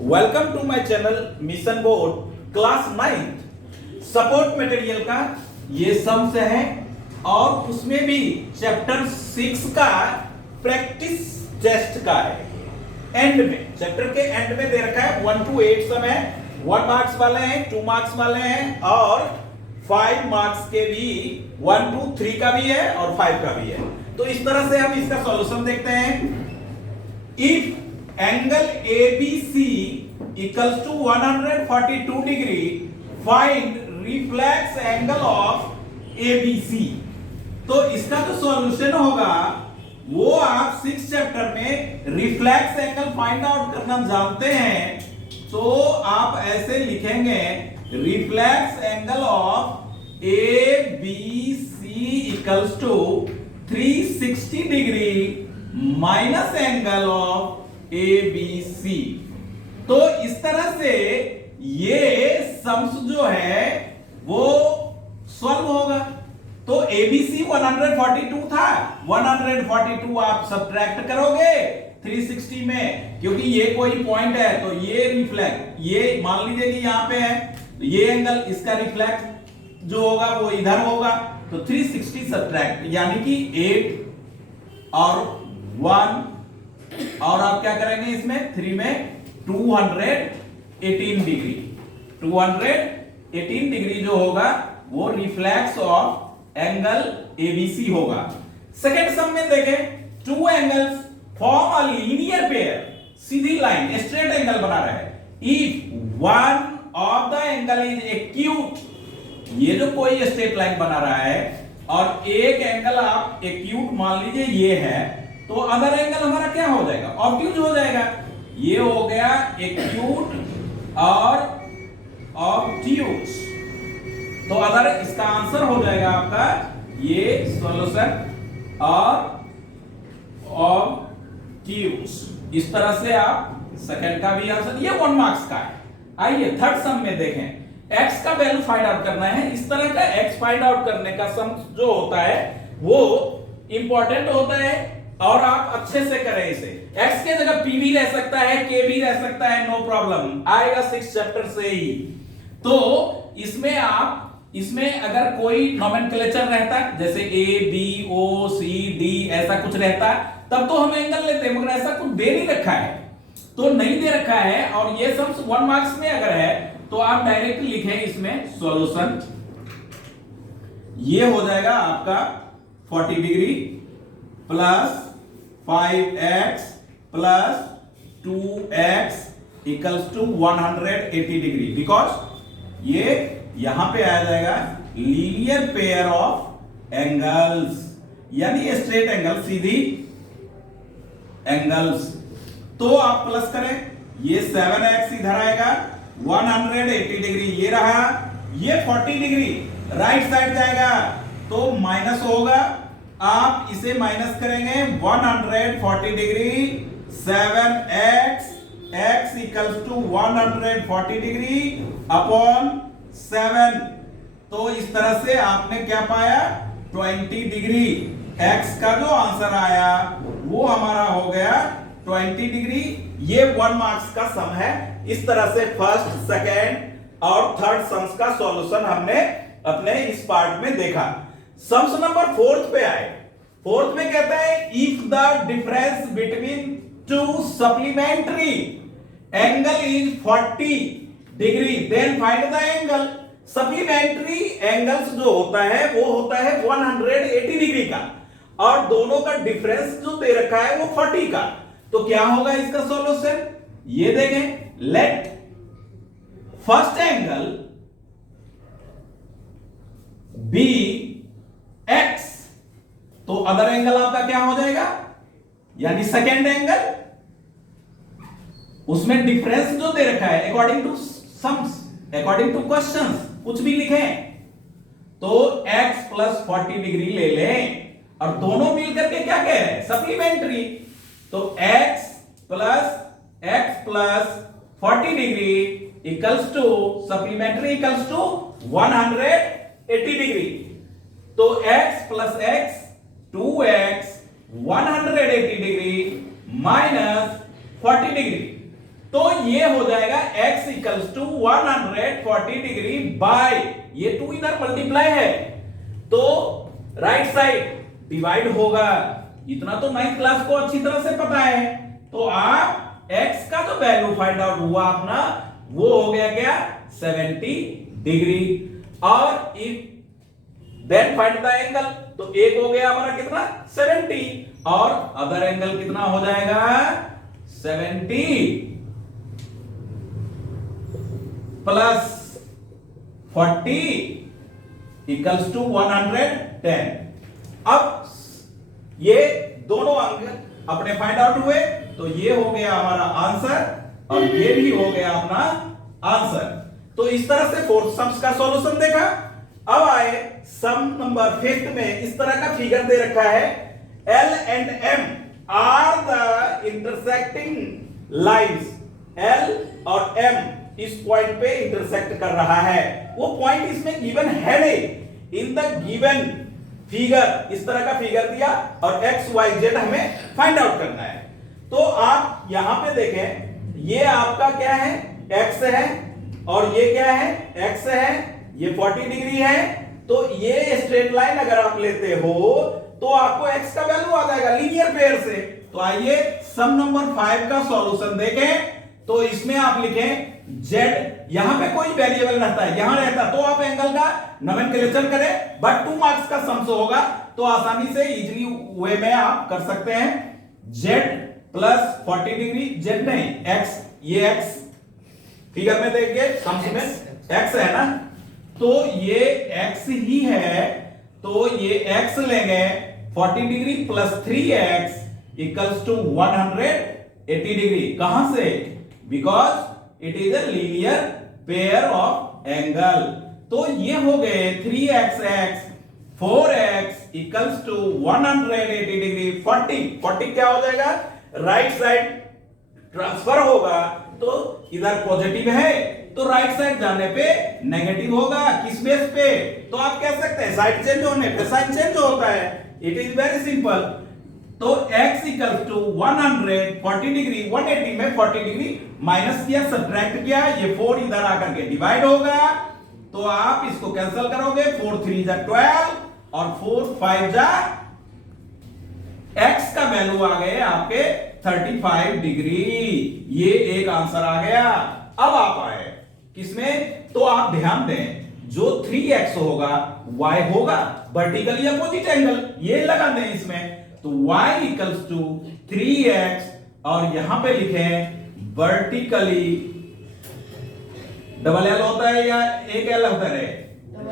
Welcome to my channel mission board class 9 support material का ये sums है और उसमें भी चैप्टर 6 का प्रैक्टिस टेस्ट का है। एंड में चैप्टर के एंड में दे रखा है 1 to 8 सम है, 1 मार्क्स वाले हैं, 2 मार्क्स वाले हैं और 5 मार्क्स के भी 1 to 3 का भी है और 5 का भी है। तो इस तरह से हम इसका सॉल्यूशन देखते हैं। If angle ABC equals to 142 degree, find reflex angle of ABC। तो इसका जो सॉल्यूशन होगा वो आप 6 चैप्टर में रिफ्लेक्स एंगल फाइंड आउट करना जानते हैं। तो आप ऐसे लिखेंगे reflex angle of ABC equals to 360 degree minus angle of ABC। तो इस तरह से ये सम्स जो है वो सॉल्व होगा। तो ABC 142 था, 142 आप सब्ट्रैक्ट करोगे 360 में, क्योंकि ये कोई पॉइंट है तो ये रिफ्लेक्ट, ये मान लीजिए कि यहां पे है तो ये एंगल इसका रिफ्लेक्ट जो होगा वो इधर होगा, तो 360 सब्ट्रैक्ट यानी कि 8 और 1 और आप क्या करेंगे इसमें 3 में 218 डिग्री, 218 डिग्री जो होगा वो रिफ्लेक्स ऑफ एंगल ABC होगा। सेकंड सम में देखें, two angles form a linear pair, Sidhi line straight angle बना रहा है। If one of the angle is acute, ये जो कोई स्ट्रेट लाइन बना रहा है और एक एंगल आप एक्यूट मान लीजिए ये है, तो अदर एंगल हमारा क्या हो जाएगा, ऑब्ट्यूज हो जाएगा। ये हो गया एक्यूट और ऑब्ट्यूज, तो अदर इसका आंसर हो जाएगा आपका ये सॉल्यूशन और ऑब्ट्यूज। इस तरह से आप सेकंड का भी आंसर, ये 1 मार्क्स का है। आइए थर्ड सम में देखें, x का वैल्यू फाइंड आउट करना है। इस तरह का x फाइंड आउट करने का सम जो होता है वो इंपॉर्टेंट होता है और आप अच्छे से करें इसे। x के जगह p भी रह सकता है, k भी रह सकता है, नो प्रॉब्लम, आएगा 6 चैप्टर से ही। तो इसमें अगर कोई नोमेनक्लेचर रहता जैसे a b o c d ऐसा कुछ रहता तब तो हम एंगल लेते, मगर ऐसा कुछ दे नहीं रखा है, तो नहीं दे रखा है और ये सब 1 मार्क्स में अगर है तो आप डायरेक्ट लिखें इसमें सॉल्यूशन। ये हो जाएगा आपका 40 degree plus 5x plus 2x equals to 180 degree, because ये यहां पे आ जाएगा लीनियर पेयर ऑफ एंगल्स, यानी स्ट्रेट एंगल, सीधी एंगल्स। तो आप प्लस करें, ये 7x इधर आएगा, 180 डिग्री ये रहा, ये 40 डिग्री राइट साइड जाएगा तो माइनस होगा। आप इसे माइनस करेंगे 140 degree 7x x equals to 140 degree upon 7, तो इस तरह से आपने क्या पाया 20 डिग्री। x का जो आंसर आया वो हमारा हो गया 20 डिग्री। ये 1 मार्क्स का सम है। इस तरह से फर्स्ट, सेकेंड और थर्ड सम्स का सॉल्यूशन हमने अपने इस पार्ट में देखा। सम्स नंबर 4 पे आए। 4 में कहता है if the difference between two supplementary angle is 40 degree then find the angle. Supplementary angles जो होता है वो होता है 180 डिग्री का और दोनों का डिफरेंस जो दे रखा है वो 40 का। तो क्या होगा इसका सॉल्यूशन, ये देखें, let first angle be x, तो अदर एंगल आपका क्या हो जाएगा, यानी सेकेंड एंगल, उसमें डिफरेंस जो दे रखा है according two sums, according two questions कुछ भी लिखें तो x प्लस 40 डिग्री ले लें और दोनों मिलकर के क्या कह रहे हैं, सप्लीमेंट्री। तो x plus 40 degree equals to supplementary equals to 180 degree. तो x plus x 2x 180 degree minus 40 degree. तो ये हो जाएगा x equals to 140 degree by ये 2 इधर मल्टीप्लाई है तो राइट साइड डिवाइड होगा। इतना तो 9th क्लास को अच्छी तरह से पता है। तो आप x का जो वैल्यू फाइंड आउट हुआ अपना वो हो गया क्या 70 डिग्री। और if then find the angle तो एक हो गया हमारा कितना 70 और अदर एंगल कितना हो जाएगा 70 प्लस 40 इक्वल्स टू 110। अब ये दोनों अंक अपने फाइंड आउट हुए तो ये हो गया हमारा आंसर और ये भी हो गया अपना आंसर। तो इस तरह से फोर्थ सम्स का सॉल्यूशन देखा। अब आए सम नंबर 5 में इस तरह का फिगर दे रखा है L and M are the intersecting lines. L और M इस पॉइंट पे इंटरसेक्ट कर रहा है। वो पॉइंट इसमें गिवन है नहीं। इन द गिवन फिगर इस तरह का फिगर दिया और x y z हमें फाइंड आउट करना है। तो आप यहां पे देखें ये आपका क्या है x है और ये क्या है x है, ये 40 डिग्री है। तो ये स्ट्रेट लाइन अगर आप लेते हो तो आपको x का वैल्यू आ जाएगा लीनियर पेयर से। तो आइए सम नंबर 5 का सॉल्यूशन देखें। तो इसमें आप लिखें z, यहां पे कोई वेरिएबल रहता है यहां रहता तो आप एंगल का नोमेनक्लेचर करें बट 2 मार्क्स का सम्स होगा तो आसानी से इजीली वे में आप कर सकते हैं। z प्लस 40 डिग्री z नहीं x, ये x फिगर में देखिए सम्स में x है ना तो ये x ही है तो ये x लेंगे 40 degree plus 3x equals to 180 degree. कहां से because it is a linear pair of angle. तो ये हो गए 3xx 4x equals to 180 degree. 40 क्या हो जाएगा राइट साइड ट्रांसफर होगा तो इधर पॉजिटिव है तो राइट साइड जाने पे नेगेटिव होगा। किस बेस पे तो आप कह सकते हैं साइड चेंज होने पे साइन चेंज होता है। It is very simple. तो x इक्वल्स टू 140 डिग्री 180 में 40 डिग्री माइनस किया सब्ट्रैक्ट किया ये 4 इधर आकर के डिवाइड होगा तो आप इसको कैंसिल करोगे 4 3 जा 12 और 4 5 जा x का वैल्यू आ गए आपके 35 डिग्री। ये एक आंसर आ गया। अब आप आए किसमें तो आप ध्यान दें जो 3x होगा y होगा वर्टिकली अपोजिट एंगल ये लगा दें इसमें तो y इक्वल्स टू 3x और यहां पे लिखें वर्टिकली डबल एल होता है या एक एल होता है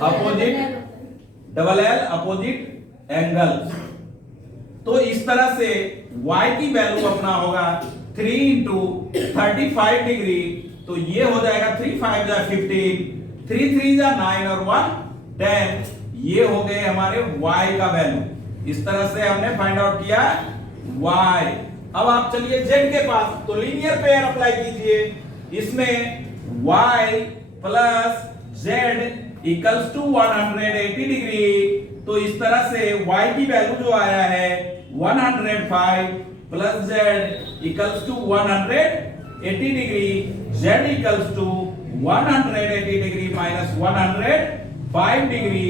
opposite double L opposite angle. तो इस तरह से y की वैल्यू अपना होगा 3 इंटू 35 डिग्री तो ये हो जाएगा 3 5 जा 15 3 3 जा 9 और 1 10 ये हो गए हमारे y का वैल्यू। इस तरह से हमने फाइंड आउट किया y। अब आप चलिए z के पास तो लीनियर पेयर अप्लाई कीजिए। इसमें y plus z equals to 180 degree. तो इस तरह से y की वैल्यू जो आया है 105 plus z equals to 180 degree z equals to 180 degree minus 105 degree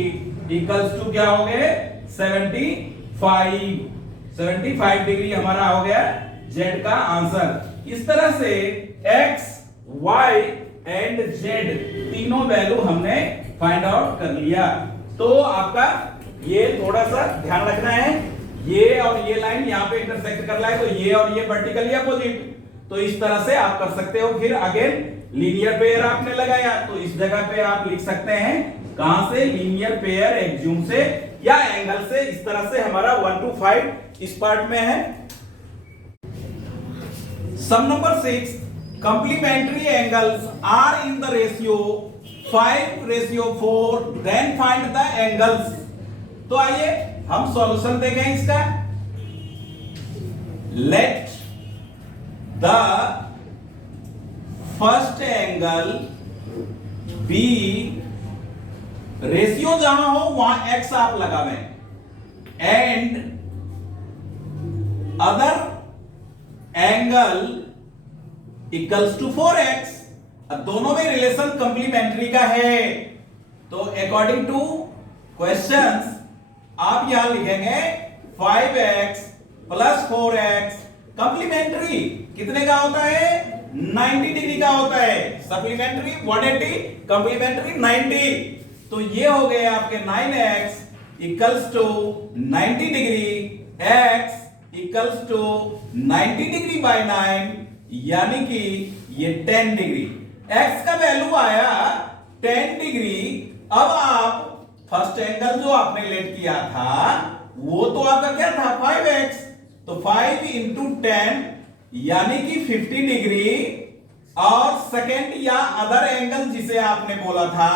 equals to क्या हो गए 75 डिग्री हमारा हो गया z का आंसर। इस तरह से x, y एंड z तीनों वैल्यू हमने फाइंड आउट कर लिया। तो आपका ये थोड़ा सा ध्यान रखना है ये और ये लाइन यहाँ पे इंटरसेक्ट कर रहा है तो ये और ये वर्टिकली अपोजिट। तो इस तरह से आप कर सकते हो। फिर अगेन लीनियर पेयर आपने लगाया तो इस जगह पे आप लिख सकते हैं कहां से लीनियर पेयर एक्ज्यूम से या एंगल से। इस तरह से हमारा 1 to 5 इस पार्ट में है। Sum number 6 complementary angles are in the ratio 5:4 then find the angles. तो आइए हम सॉल्यूशन देखें इसका। Let the first angle be ratio जहां हो वहां x आप लगावें and other angle equals to 4x। अब दोनों में रिलेशन कंप्लीमेंट्री का है, तो अकॉर्डिंग टू क्वेश्चंस आप यहां लिखेंगे 5x प्लस 4x कंप्लीमेंट्री कितने का होता है 90 डिग्री का होता है। Supplementary 180, complementary 90। तो ये हो गए आपके 9x equals to 90 degree, x equals to 90 degree by 9, यानी कि ये 10 डिग्री। x का वैल्यू आया 10 डिग्री। अब आप फर्स्ट एंगल जो आपने लेट किया था वो तो आपका क्या था 5x, तो 5 इंटू 10 यानी कि 50 डिग्री, और सेकेंड या अदर एंगल जिसे आपने बोला था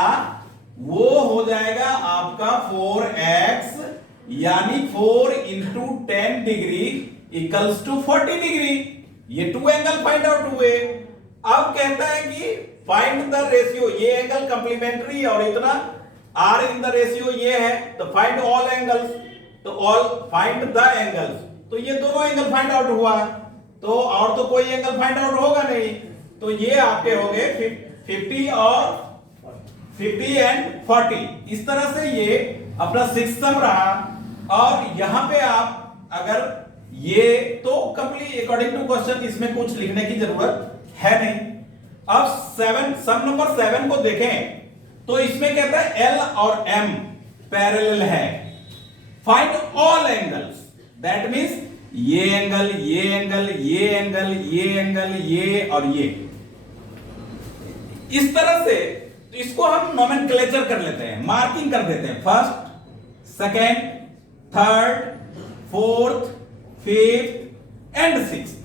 वो हो जाएगा आपका 4x, यानी 4 into 10 degree equals to 40 degree. ये टू एंगल फाइंड आउट हुए। अब कहता है कि फाइंड द रेशियो, ये एंगल कंप्लीमेंट्री और इतना r इन द रेशियो ये है, तो फाइंड ऑल एंगल्स, तो ऑल फाइंड द एंगल्स, तो ये दोनों एंगल फाइंड आउट हुआ, तो और तो कोई एंगल फाइंड आउट होगा नहीं। तो ये आपके हो गए 50 और 50 एंड 40। इस तरह से ये अपना 6 सम रहा। और यहां पे आप अगर ये तो कंप्लीट अकॉर्डिंग टू क्वेश्चन इसमें कुछ लिखने की जरूरत है नहीं। अब 7 सम नंबर 7 को देखें तो इसमें कहता है L और M पैरेलल है, find all angles, that means ये एंगल, ये एंगल, ये एंगल, ये एंगल, ये और ये, इस तरह से। तो इसको हम नोमेनक्लेचर कर लेते हैं, मार्किंग कर देते हैं, first, second, third, fourth, fifth and sixth,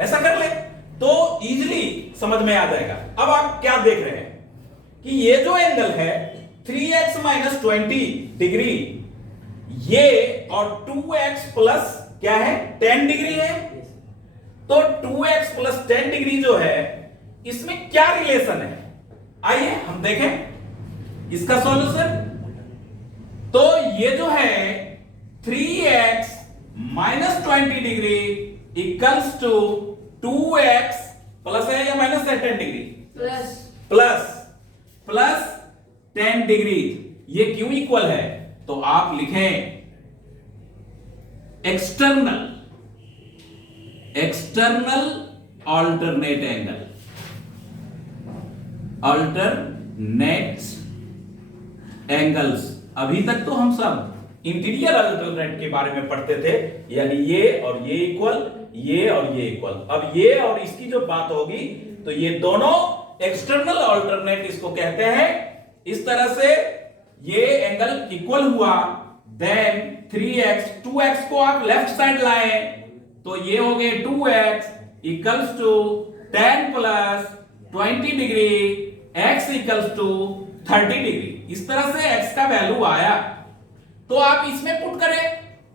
ऐसा कर ले तो इजीली समझ में आ जाएगा। अब आप क्या देख रहे हैं कि ये जो एंगल है 3x माइनस 20 डिग्री, ये और 2x प्लस क्या है 10 डिग्री है। तो 2x प्लस 10 डिग्री जो है इसमें क्या रिलेशन है, आइए हम देखें इसका सॉल्यूशन। तो ये जो है 3x minus 20 degree equals to 2x plus है या माइनस है 10 डिग्री, प्लस 10 डिग्री। ये क्यों इक्वल है, तो आप लिखें external alternate angle, alternate angles. अभी तक तो हम सब इंटीरियर अल्टरनेट के बारे में पढ़ते थे, यानी ये और ये इक्वल, ये और ये इक्वल। अब ये और इसकी जो बात होगी तो ये दोनों एक्सटर्नल अल्टरनेट इसको कहते हैं। इस तरह से ये एंगल इक्वल हुआ, देन 3x 2x को आप लेफ्ट साइड लाए तो ये हो गए 2x equals to 10 plus 20 degree, x equals to 30 degree. इस तरह से x का वैल्यू आया। तो आप इसमें पुट करें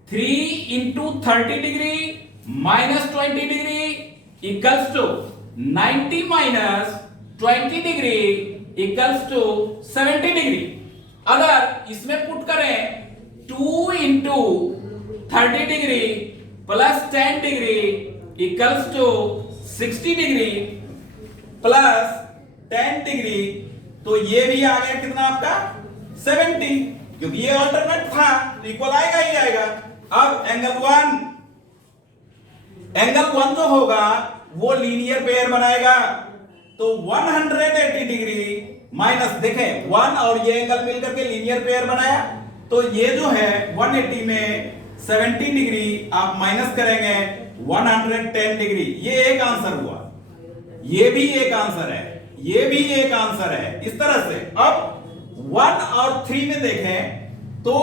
3 into 30 degree minus 20 degree equals to 90 minus 20 degree equals to 70 degree. अगर इसमें पुट करें 2 into 30 degree plus 10 degree equals to 60 degree plus 10 degree, तो ये भी आ गया कितना आपका 70, क्योंकि ये अल्टरनेट था तो इक्वल आएगा ही आएगा। अब एंगल 1 जो होगा वो लीनियर पेयर बनाएगा, तो 180 डिग्री माइनस, देखें 1 और ये एंगल मिलकर के लीनियर पेयर बनाया, तो ये जो है 180 में 70 डिग्री आप माइनस करेंगे 110 डिग्री। ये एक आंसर हुआ, ये भी एक आंसर है, ये भी एक आंसर है। इस तरह से अब 1 और 3 में देखें तो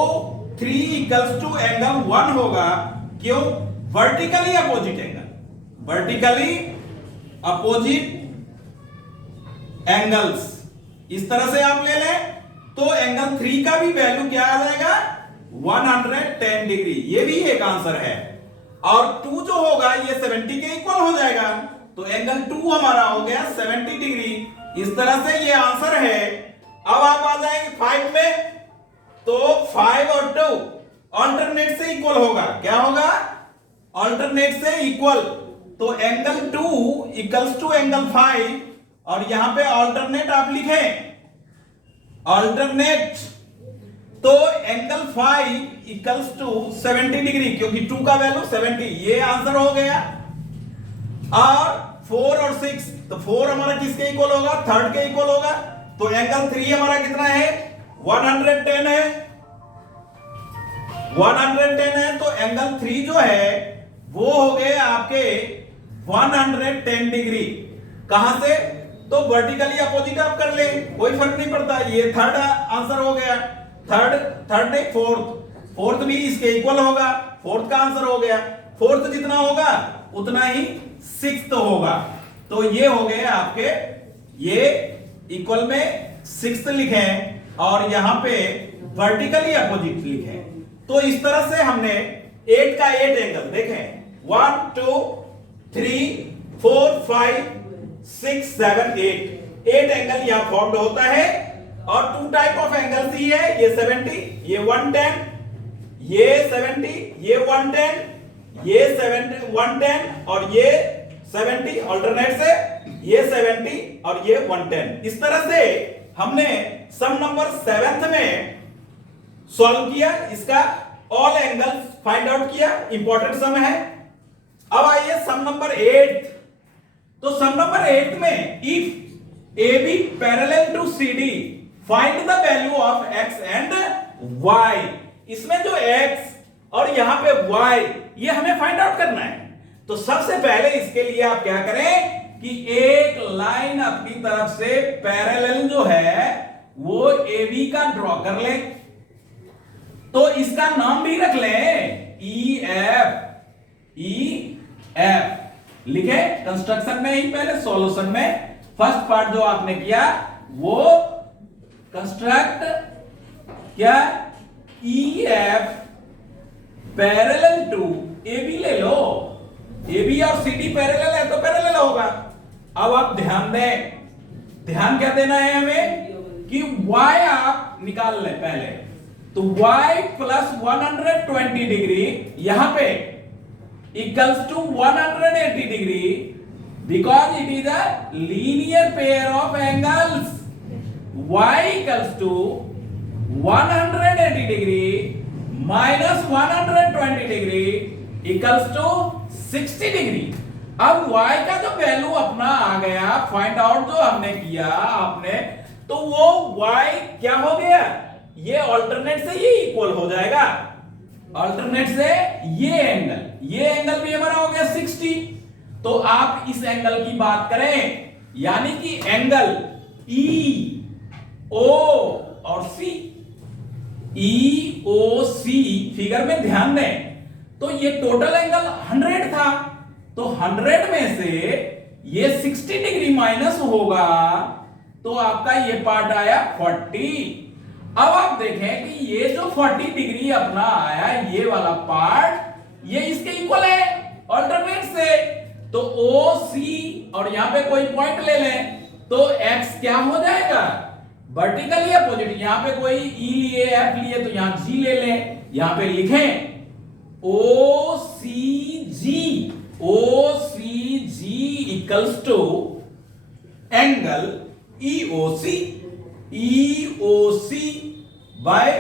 3 इक्वल्स टू एंगल 1 होगा, क्यों, vertically opposite angle, vertically opposite angles. इस तरह से आप ले लें तो एंगल 3 का भी वैल्यू क्या आ जाएगा 110 डिग्री, ये भी एक आंसर है। और 2 जो होगा ये 70 के इक्वल हो जाएगा, तो एंगल 2 हमारा हो गया 70 डिग्री। इस तरह से ये आंसर है। अब आप आ जाएंगे 5 में, तो 5 और 2 अल्टरनेट से इक्वल होगा, क्या होगा अल्टरनेट से इक्वल, तो एंगल 2 इक्वल्स टू एंगल 5, और यहां पे ऑल्टरनेट आप लिखें, ऑल्टरनेट, तो एंगल 5 इक्वल्स टू 70 डिग्री, क्योंकि 2 का वैल्यू 70, ये आंसर हो गया। और 4 और 6, तो 4 हमारा किसके इक्वल होगा, थर्ड के इक्वल होगा, तो एंगल 3 हमारा कितना है, 110 है, 110 है, तो एंगल 3 जो है वो हो गए आपके 110 डिग्री। कहां से, तो वर्टिकली अपोजिट आप कर ले, कोई फर्क नहीं पड़ता, ये थर्ड आंसर हो गया, थर्ड नहीं, फोर्थ भी इसके इक्वल होगा, फोर्थ का आंसर हो गया, फोर्थ जितना होगा उतना ही सिक्स्थ होगा, तो ये हो गए आपके, ये इक्वल में सिक्स्थ लिखें और यहां पे वर्टिकली अपोजिट लिखें। तो इस तरह से हमने 8 का 8 एंगल देखें, 1 2 3 4 5 6 7 8 एंगल यहां फॉर्म्ड होता है, और 2 टाइप ऑफ एंगल्स ही है, ये 70, ये 110, ये 70, ये 110, ये 70 110 और ये 70, ऑल्टरनेट से ये 70 और ये 110। इस तरह से हमने सम नंबर 7th में सॉल्व किया, इसका ऑल एंगल्स फाइंड आउट किया, इंपॉर्टेंट सम है। अब आइए सम नंबर 8। तो सम नंबर 8 में if AB parallel to CD find the value of x and y, इसमें जो x और यहां पे y ये हमें फाइंड आउट करना है। तो सबसे पहले इसके लिए आप क्या करें कि एक लाइन अपनी तरफ से पैरेलल जो है वो AB का ड्रॉ कर लें, तो इसका नाम भी रख लें EF, EF लिखे कंस्ट्रक्शन में ही, पहले सॉल्यूशन में फर्स्ट पार्ट जो आपने किया वो कंस्ट्रक्ट क्या, EF पैरेलल टू AB ले लो, AB और CD पैरेलल है तो पैरेलल होगा। अब आप ध्यान दें, ध्यान क्या देना है हमें कि Y आप निकाल लें पहले, तो y प्लस 120 डिग्री यहां पे equals to 180 degree, because it is a linear pair of angles. y equals to 180 degree minus 120 degree equals to 60 degree. अब y का जो वैल्यू अपना आ गया, फाइंड आउट जो हमने किया आपने, तो वो y क्या हो गया, ये ऑल्टरनेट से ये इक्वल हो जाएगा, ऑल्टरनेट से ये एंगल भी हमारा हो गया 60। तो आप इस एंगल की बात करें, यानी कि एंगल EO और C, EOC फिगर में ध्यान दें, तो ये टोटल एंगल 100 था, तो 100 में से ये 60 डिग्री माइनस होगा, तो आपका ये पार्ट आया 40। अब आप देखें कि ये जो 40 डिग्री अपना आया, ये वाला पार्ट ये इसके इक्वल है ऑल्टरनेट से, तो OC और यहां पे कोई पॉइंट ले लें, तो X क्या हो जाएगा, वर्टिकली अपोजिट, यहां पे कोई E लिए F लिए तो यहां G ले लें, यहां पे लिखें OCG equals to angle EOC bye,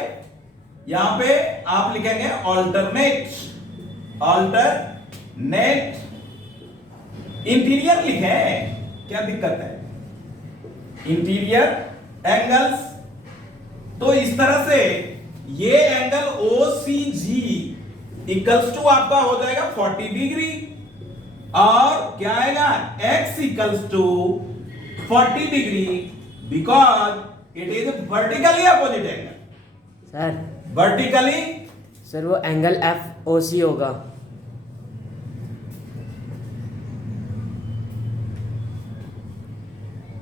यहां पे आप लिखेंगे ऑल्टरनेट, इंटीरियर लिखें, क्या दिक्कत है, इंटीरियर एंगल्स। तो इस तरह से ये एंगल OCG इक्वल्स टू आपका हो जाएगा 40 डिग्री, और क्या आएगा X equals to 40 degree, because it is vertically opposite angle. Sir vertically, sir वो एंगल FOC होगा।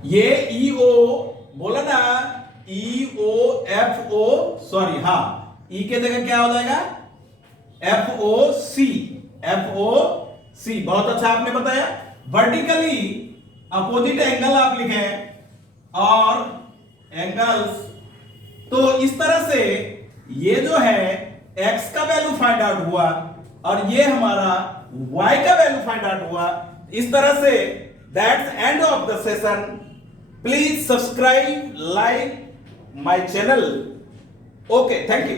ये EO बोला ना, EOFO, सॉरी हाँ, E के जगह क्या हो जाएगा FOC, बहुत अच्छा आपने बताया। वर्टिकली अपोजिट एंगल आप लिखें और एंगल्स, तो इस तरह से ये जो है x का वैल्यू फाइंड आउट हुआ और ये हमारा y का वैल्यू फाइंड आउट हुआ। इस तरह से that's end of the session. Please subscribe, like my channel. Okay, thank you.